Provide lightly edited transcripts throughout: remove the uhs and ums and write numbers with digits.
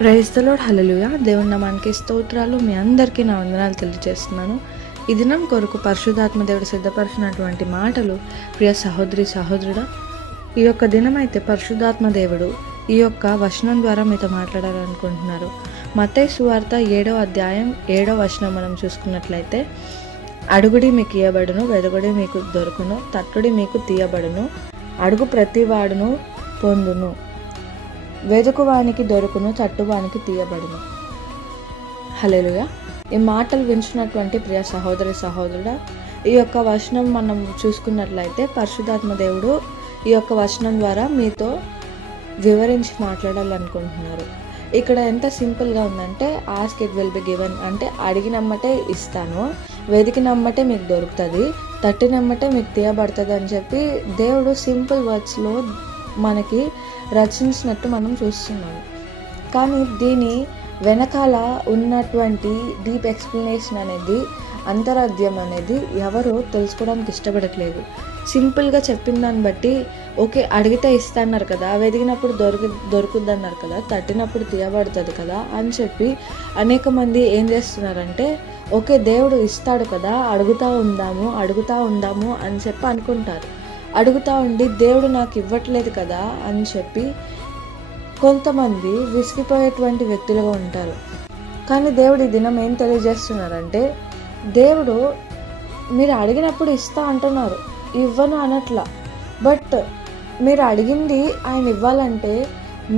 Praise the lord. హల్లెలూయా. దేవుని నామానికి స్తోత్రాలు. మీ అందరికీ నా వందనాలు తెలియజేస్తున్నాను. ఈ దినం కొరకు పరిశుద్ధాత్మ దేవుడు సిద్ధపరిచినటువంటి మాటలు, ప్రియ సహోదరి సహోదరుడా, ఈ యొక్క దినం అయితే పరిశుద్ధాత్మ దేవుడు ఈ యొక్క వచనం ద్వారా మీతో మాట్లాడాలనుకుంటున్నారు. మత్తయి సువార్త 7వ అధ్యాయం 7వ వచనం మనం చూసుకున్నట్లయితే, అడుగుడి మీకు ఇయ్యబడును, వెదకుడి మీకు దొరుకును, తట్టుడి మీకు తీయబడును, అడుగు ప్రతివాడును పొందును, వెదుకువానికి దొరుకును, తట్టువానికి తీయబడును. హల్లెలూయా. ఈ మాటలు వింటున్నటువంటి ప్రియ సహోదరి సహోదరుడా, ఈ యొక్క వచనం మనం చూసుకున్నట్లయితే పరిశుద్ధాత్మ దేవుడు ఈ యొక్క వచనం ద్వారా మీతో వివరించి మాట్లాడాలనుకుంటున్నారు. ఇక్కడ ఎంత సింపుల్గా ఉందంటే, ask it will be given అంటే అడిగినమ్మటే ఇస్తాను, వెతికినమ్మటే మీకు దొరుకుతుంది, తట్టినమ్మటే మీకు తీయబడుతుంది అని చెప్పి దేవుడు సింపుల్ వర్డ్స్లో మనకి రచించినట్టు మనం చూస్తున్నాము. కానీ దీని వెనకాల ఉన్నటువంటి డీప్ ఎక్స్ప్లెనేషన్ అనేది, అంతరార్థం అనేది ఎవరు తెలుసుకోవడానికి ఇష్టపడట్లేదు. సింపుల్గా చెప్పిన దాన్ని బట్టి, ఓకే అడిగితే ఇస్తాన్నారు కదా, వెతికినప్పుడు దొరుకుద్ది అన్నారు కదా, తట్టినప్పుడు తీయబడుతుంది కదా అని చెప్పి అనేక మంది ఏం చేస్తున్నారంటే, ఓకే దేవుడు ఇస్తాడు కదా, అడుగుతూ ఉందాము అని చెప్పి అనుకుంటారు. అడుగుతూ ఉండి దేవుడు నాకు ఇవ్వట్లేదు కదా అని చెప్పి కొంతమంది విసిగిపోయేటువంటి వ్యక్తులుగా ఉంటారు. కానీ దేవుడు ఈ దినం ఏం తెలియజేస్తున్నారంటే, దేవుడు మీరు అడిగినప్పుడు ఇస్తా అంటున్నారు, ఇవ్వను అనట్లా. బట్ మీరు అడిగింది ఆయన ఇవ్వాలంటే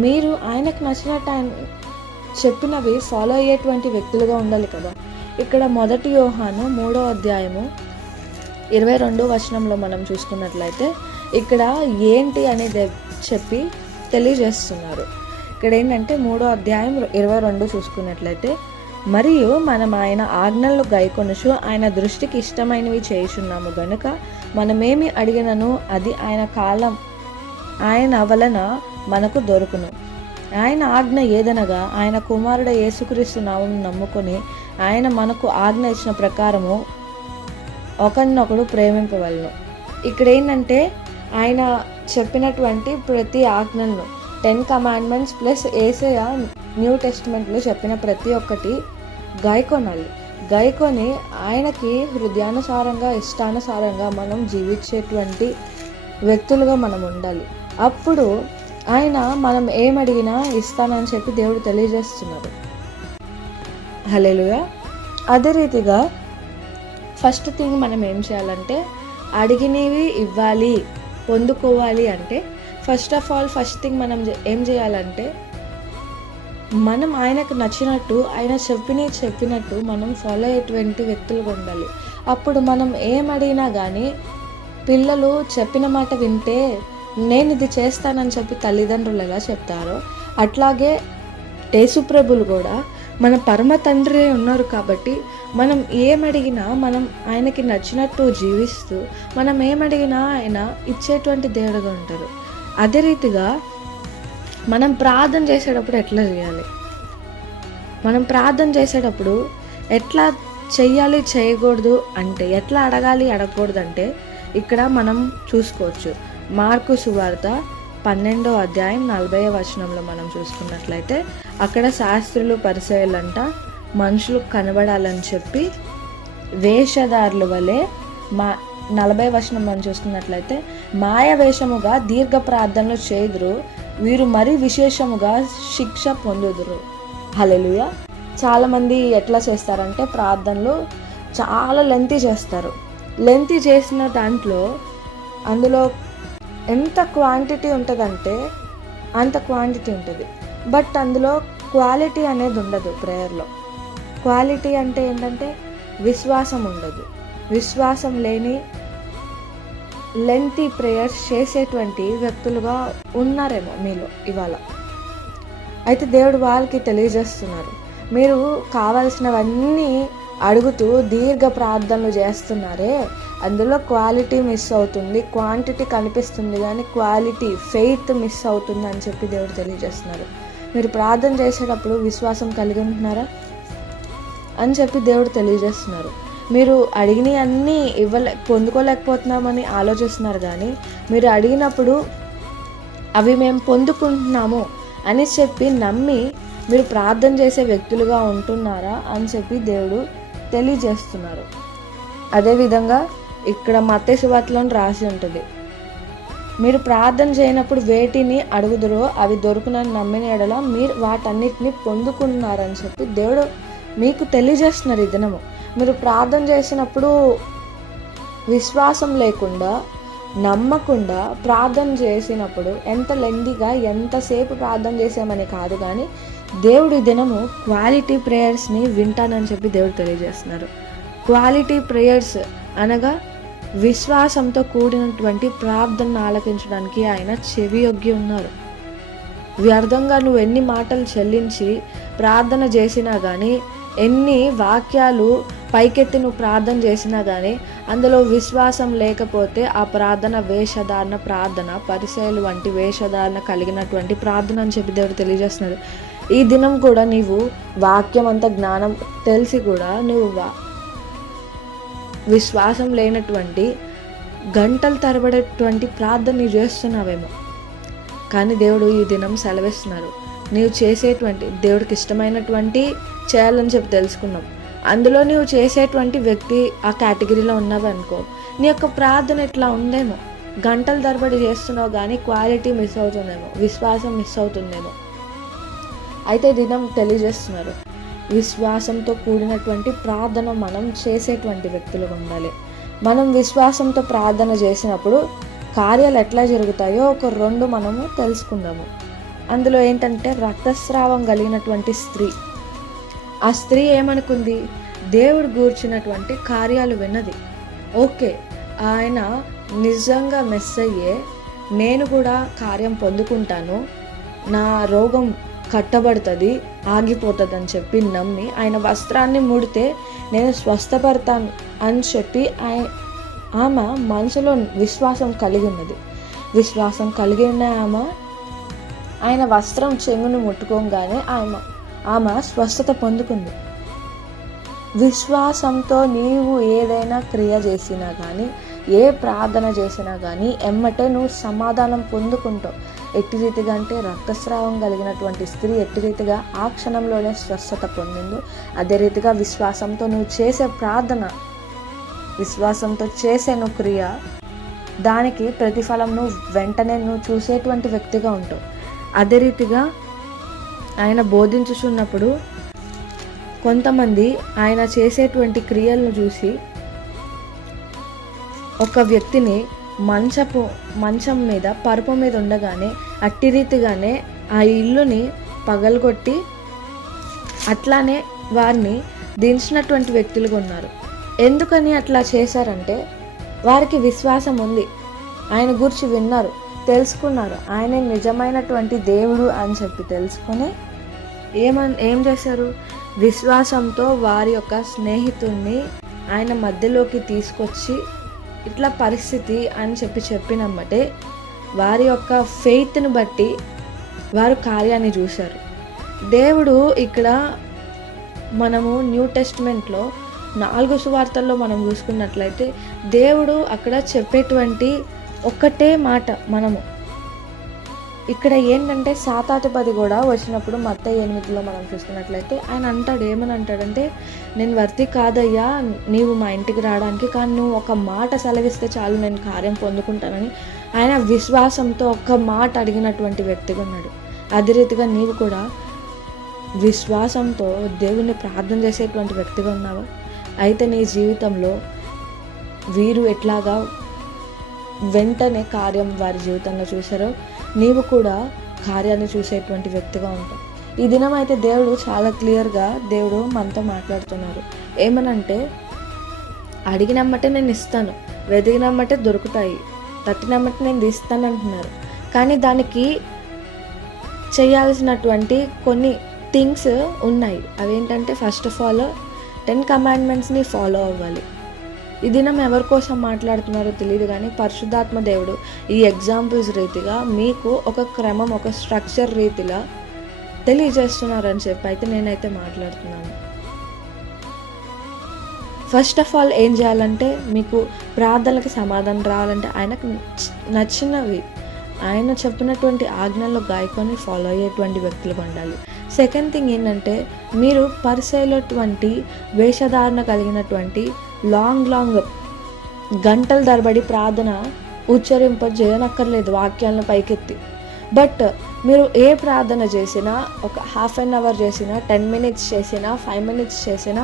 మీరు ఆయనకు నచ్చినట్టు ఆయన చెప్పినవి ఫాలో అయ్యేటువంటి వ్యక్తులుగా ఉండాలి కదా. ఇక్కడ 1 యోహాను 3వ అధ్యాయము 22వ వచనంలో మనం చూసుకున్నట్లయితే, ఇక్కడ ఏంటి అనేది చెప్పి తెలియజేస్తున్నారు. ఇక్కడ ఏంటంటే 3వ అధ్యాయం 22 చూసుకున్నట్లయితే, మరియు మనం ఆయన ఆజ్ఞలను గైకొనుచు ఆయన దృష్టికి ఇష్టమైనవి చేయుచున్నాము గనుక మనమేమి అడిగినను అది ఆయన వలన మనకు దొరుకును. ఆయన ఆజ్ఞ ఏదనగా, ఆయన కుమారుడు యేసుక్రీస్తు నామమును నమ్ముకొని ఆయన మనకు ఆజ్ఞ ఇచ్చిన ప్రకారము ఒకరినొకడు ప్రేమింపవలను. ఇక్కడ ఏంటంటే ఆయన చెప్పినటువంటి ప్రతి ఆజ్ఞలను, 10 కమాండ్మెంట్స్ ప్లస్ యేసయ్య న్యూ టెస్టిమెంట్లో చెప్పిన ప్రతి ఒక్కటి గాయకొని ఆయనకి హృదయానుసారంగా ఇష్టానుసారంగా మనం జీవించేటువంటి వ్యక్తులుగా మనం ఉండాలి. అప్పుడు ఆయన మనం ఏమడిగినా ఇస్తానని చెప్పి దేవుడు తెలియజేస్తున్నారు. హల్లెలూయా. అదే రీతిగా ఫస్ట్ థింగ్ మనం ఏం చేయాలంటే, అడిగినవి ఇవ్వాలి, పొందుకోవాలి అంటే ఫస్ట్ థింగ్ మనం ఏం చేయాలంటే, మనం ఆయనకు నచ్చినట్టు, ఆయన చెప్పినట్టు మనం ఫాలో అయ్యేటువంటి వ్యక్తులుగా ఉండాలి. అప్పుడు మనం ఏం అడిగినా కానీ, పిల్లలు చెప్పిన మాట వింటే నేను ఇది చేస్తానని చెప్పి తల్లిదండ్రులు ఎలా చెప్తారో, అట్లాగే యేసుప్రభులు కూడా మన పరమ తండ్రి ఉన్నారు కాబట్టి మనం ఏమడిగినా మనం ఆయనకి నచ్చినట్టు జీవిస్తూ మనం ఏమడిగినా ఆయన ఇచ్చేటువంటి దేవుడుగా ఉంటారు. అదే రీతిగా మనం ప్రార్థన చేసేటప్పుడు ఎట్లా చేయాలి, మనం ప్రార్థన చేసేటప్పుడు ఎట్లా చెయ్యాలి చేయకూడదు అంటే, ఎట్లా అడగకూడదు అంటే ఇక్కడ మనం చూసుకోవచ్చు. మార్కు సువార్త 12వ అధ్యాయం 40వ వచనంలో మనం చూసుకున్నట్లయితే, అక్కడ శాస్త్రులు పరిసయ్యులంట మనుషులు కనబడాలని చెప్పి వేషధారుల వలె 40వ వచనం మనం చూసుకున్నట్లయితే, మాయ వేషముగా దీర్ఘ ప్రార్థనలు చేయుదురు, వీరు మరీ విశేషముగా శిక్ష పొందుదురు. హల్లెలూయా. చాలామంది ఎట్లా చేస్తారంటే, ప్రార్థనలు చాలా లెంతీ చేస్తారు. లెంతీ చేసిన దాంట్లో అందులో ఎంత క్వాంటిటీ ఉంటుందంటే అంత క్వాంటిటీ ఉంటుంది, బట్ అందులో క్వాలిటీ అనేది ఉండదు. ప్రేయర్లో క్వాలిటీ అంటే ఏంటంటే విశ్వాసం ఉండదు. విశ్వాసం లేని లెంతీ ప్రేయర్స్ చేసేటువంటి వ్యక్తులుగా ఉన్నారేమో మీలో ఇవాళ. అయితే దేవుడు వాళ్ళకి తెలియజేస్తున్నారు, మీరు కావాల్సినవన్నీ అడుగుతూ దీర్ఘ ప్రార్థనలు చేస్తున్నారే, అందులో క్వాలిటీ మిస్ అవుతుంది, క్వాంటిటీ కనిపిస్తుంది కానీ క్వాలిటీ ఫెయిత్ మిస్ అవుతుంది అని చెప్పి దేవుడు తెలియజేస్తున్నారు. మీరు ప్రార్థన చేసేటప్పుడు విశ్వాసం కలిగి ఉంటున్నారా అని చెప్పి దేవుడు తెలియజేస్తున్నారు. మీరు అడిగినవి అన్నీ పొందుకోలేకపోతున్నామని ఆలోచిస్తున్నారు, కానీ మీరు అడిగినప్పుడు అవి మేము పొందుకుంటున్నాము అని చెప్పి నమ్మి మీరు ప్రార్థన చేసే వ్యక్తులుగా ఉంటున్నారా అని చెప్పి దేవుడు తెలియజేస్తున్నారు. అదేవిధంగా ఇక్కడ మత్తయి సువార్తలో రాసి ఉంటుంది, మీరు ప్రార్థన చేయనప్పుడు వేటిని అడుగుదురో అవి దొరుకునని నమ్మిన ఎడల మీరు వాటన్నిటిని పొందుకున్నారని చెప్పి దేవుడు మీకు తెలియజేస్తున్నారు. ఈ దినము మీరు ప్రార్థన చేసినప్పుడు విశ్వాసం లేకుండా, నమ్మకుండా ప్రార్థన చేసినప్పుడు ఎంత లెండిగా ఎంతసేపు ప్రార్థన చేసామని కాదు, కానీ దేవుడు ఈ దినము క్వాలిటీ ప్రేయర్స్ని వింటానని చెప్పి దేవుడు తెలియజేస్తున్నారు. క్వాలిటీ ప్రేయర్స్ అనగా విశ్వాసంతో కూడినటువంటి ప్రార్థనను ఆలకించడానికి ఆయన చెవియొగ్గి ఉన్నారు. వ్యర్థంగా నువ్వు ఎన్ని మాటలు చెల్లించి ప్రార్థన చేసినా కానీ, ఎన్ని వాక్యాలు పైకెత్తి నువ్వు ప్రార్థన చేసినా కానీ అందులో విశ్వాసం లేకపోతే ఆ ప్రార్థన వేషధారణ ప్రార్థన, పరిసయ్యుల వంటి వేషధారణ కలిగినటువంటి ప్రార్థన అని చెప్పి దేవుడు తెలియజేస్తున్నాడు. ఈ దినం కూడా నీవు వాక్యం అంత జ్ఞానం తెలిసి కూడా నువ్వు విశ్వాసం లేనటువంటి గంటలు తరబడేటువంటి ప్రార్థన నీవు చేస్తున్నావేమో, కానీ దేవుడు ఈ దినం సెలవిస్తున్నారు. నీవు చేసేటువంటి దేవుడికి ఇష్టమైనటువంటి చేయాలని చెప్పి తెలుసుకున్నాం. అందులో నీవు చేసేటువంటి వ్యక్తి ఆ కేటగిరీలో ఉన్నావనుకో, నీ యొక్క ప్రార్థన ఇట్లా ఉందేమో, గంటలు తరబడి చేస్తున్నావు కానీ క్వాలిటీ మిస్ అవుతుందేమో, విశ్వాసం మిస్ అవుతుందేమో. అయితే దినం తెలియజేస్తున్నారు, విశ్వాసంతో కూడినటువంటి ప్రార్థన మనం చేసేటువంటి వ్యక్తులుగా ఉండాలి. మనం విశ్వాసంతో ప్రార్థన చేసినప్పుడు కార్యాలు ఎట్లా జరుగుతాయో ఒక 2 మనము తెలుసుకుందాము. అందులో ఏంటంటే రక్తస్రావం కలిగినటువంటి స్త్రీ, ఆ స్త్రీ ఏమనుకుంది, దేవుడు గూర్చినటువంటి కార్యాలు విన్నది. ఓకే, ఆయన నిజంగా మెస్సయ్యే, నేను కూడా కార్యం పొందుకుంటాను, నా రోగం కట్టబడుతుంది, ఆగిపోతుంది అని చెప్పి నమ్మి ఆయన వస్త్రాన్ని ముడితే నేను స్వస్థపడతాను అని చెప్పి ఆమె మనసులో విశ్వాసం కలిగి ఉన్నది. విశ్వాసం కలిగి ఉన్న ఆయన వస్త్రం చెంగును ముట్టుకోగానే ఆమె స్వస్థత పొందుకుంది. విశ్వాసంతో నీవు ఏదైనా క్రియ చేసినా కానీ, ఏ ప్రార్థన చేసినా కానీ ఎమ్మటే నువ్వు సమాధానం పొందుకుంటావు. ఎట్టి రీతిగా అంటే రక్తస్రావం కలిగినటువంటి స్త్రీ ఎట్టి రీతిగా ఆ క్షణంలోనే స్వస్థత పొందిందో, అదే రీతిగా విశ్వాసంతో నువ్వు చేసే ప్రార్థన, విశ్వాసంతో చేసే నువ్వు క్రియ, దానికి ప్రతిఫలం నువ్వు వెంటనే నువ్వు చూసేటువంటి వ్యక్తిగా ఉంటావు. అదే రీతిగా ఆయన బోధించుచున్నప్పుడు కొంతమంది ఆయన చేసేటువంటి క్రియలను చూసి ఒక వ్యక్తిని మంచం మీద పరుపు మీద ఉండగానే అట్టి రీతిగానే ఆ ఇల్లుని పగలగొట్టి అట్లానే వారిని దించినటువంటి వ్యక్తులుగా ఉన్నారు. ఎందుకని అట్లా చేశారంటే వారికి విశ్వాసం ఉంది, ఆయన గురించి విన్నారు, తెలుసుకున్నారు, ఆయన నిజమైనటువంటి దేవుడు అని చెప్పి తెలుసుకొని ఏం చేశారు, విశ్వాసంతో వారి యొక్క స్నేహితుడిని ఆయన మధ్యలోకి తీసుకొచ్చి ఇట్లా పరిస్థితి అని చెప్పినమ్మటే వారి యొక్క ఫెయిత్ని బట్టి వారు కార్యాన్ని చూశారు. దేవుడు ఇక్కడ మనము న్యూ టెస్ట్మెంట్లో 4 సువార్తల్లో మనం చూసుకున్నట్లయితే దేవుడు అక్కడ చెప్పేటువంటి ఒక్కటే మాట, మనము ఇక్కడ ఏంటంటే శాతాధిపతి కూడా వచ్చినప్పుడు మత్తయి 8లో మనం చూసుకున్నట్లయితే ఆయన అంటాడు, ఏమని అంటాడంటే, నేను వర్తి కాదయ్యా నీవు మా ఇంటికి రావడానికి, కానీ నువ్వు ఒక మాట సెలవిస్తే చాలు నేను కార్యం పొందుకుంటానని ఆయన విశ్వాసంతో ఒక్క మాట అడిగినటువంటి వ్యక్తిగా ఉన్నాడు. అదే రీతిగా నీవు కూడా విశ్వాసంతో దేవుణ్ణి ప్రార్థన చేసేటువంటి వ్యక్తిగా ఉన్నావా? అయితే నీ జీవితంలో వీరు ఎట్లాగా వెంటనే కార్యం వారి జీవితంలో చూసారో నీవు కూడా కార్యాన్ని చూసేటువంటి వ్యక్తిగా ఉంటావు. ఈ దినం అయితే దేవుడు చాలా క్లియర్గా దేవుడు మనతో మాట్లాడుతున్నారు. ఏమనంటే, అడిగినమ్మటే నేను ఇస్తాను, వెతికినమ్మటే దొరుకుతాయి, తట్టినమ్మటే నేను తీస్తాను అంటున్నారు. కానీ దానికి చేయాల్సినటువంటి కొన్ని థింగ్స్ ఉన్నాయి. అవేంటంటే, ఫస్ట్ ఆఫ్ ఆల్ 10 కమాండ్మెంట్స్ని ఫాలో అవ్వాలి. ఈ దినం ఎవరి కోసం మాట్లాడుతున్నారో తెలియదు, కానీ పరిశుద్ధాత్మ దేవుడు ఈ ఎగ్జాంపుల్స్ రీతిగా మీకు ఒక క్రమం, ఒక స్ట్రక్చర్ రీతిగా తెలియజేస్తున్నారని చెప్పి అయితే నేనైతే మాట్లాడుతున్నాను. ఫస్ట్ ఆఫ్ ఆల్ ఏం చేయాలంటే, మీకు ప్రార్థనలకు సమాధానం రావాలంటే ఆయనకు నచ్చినవి, ఆయన చెప్పినటువంటి ఆజ్ఞల్లో గాయకొని ఫాలో అయ్యేటువంటి వ్యక్తులుగా ఉండాలి. సెకండ్ థింగ్ ఏంటంటే, మీరు పరిసైనటువంటి వేషధారణ కలిగినటువంటి లాంగ్ గంటల తరబడి ప్రార్థన చేయనక్కర్లేదు వాక్యాలను పైకెత్తి. బట్ మీరు ఏ ప్రార్థన చేసినా, ఒక హాఫ్ అన్ అవర్ చేసినా, 10 minutes చేసినా, 5 minutes చేసినా,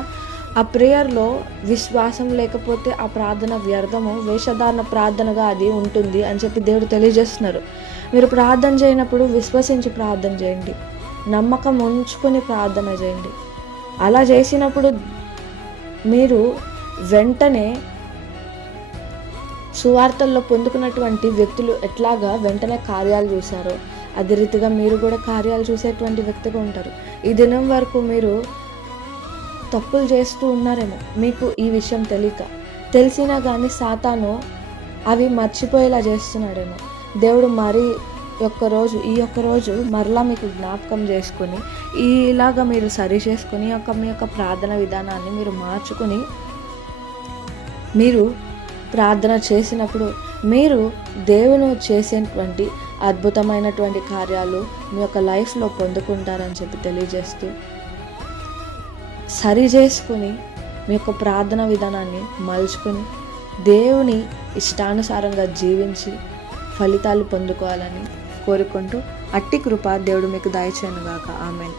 ఆ ప్రేయర్లో విశ్వాసం లేకపోతే ఆ ప్రార్థన వ్యర్థము, వేషధారణ ప్రార్థనగా అది ఉంటుంది అని చెప్పి దేవుడు తెలియజేస్తున్నారు. మీరు ప్రార్థన చేయనప్పుడు విశ్వసించి ప్రార్థన చేయండి, నమ్మకం ఉంచుకొని ప్రార్థన చేయండి. అలా చేసినప్పుడు మీరు వెంటనే సువార్తల్లో పొందుకున్నటువంటి వ్యక్తులు ఎట్లాగా వెంటనే కార్యాలు చూశారో అదే రీతిగా మీరు కూడా కార్యాలు చూసేటువంటి వ్యక్తిగా ఉంటారు. ఈ దినం వరకు మీరు తప్పులు చేస్తూ ఉన్నారేమో, మీకు ఈ విషయం తెలిసినా కానీ సాతాను అవి మర్చిపోయేలా చేస్తున్నాడేమో. దేవుడు ఈ ఒక్క రోజు మరలా మీకు జ్ఞాపకం చేసుకొని ఇలాగా మీరు సరి చేసుకొని మీ యొక్క ప్రార్థన విధానాన్ని మీరు మార్చుకొని మీరు ప్రార్థన చేసినప్పుడు మీరు దేవుని చేసేటువంటి అద్భుతమైనటువంటి కార్యాలు మీ యొక్క లైఫ్లో పొందుకుంటారని చెప్పి తెలియజేస్తూ, సరి చేసుకుని మీ యొక్క ప్రార్థన విధానాన్ని మలుచుకొని దేవుని ఇష్టానుసారంగా జీవించి ఫలితాలు పొందుకోవాలని కోరుకుంటూ, అట్టి కృప దేవుడు మీకు దయచేయనుగాక. ఆమేన్.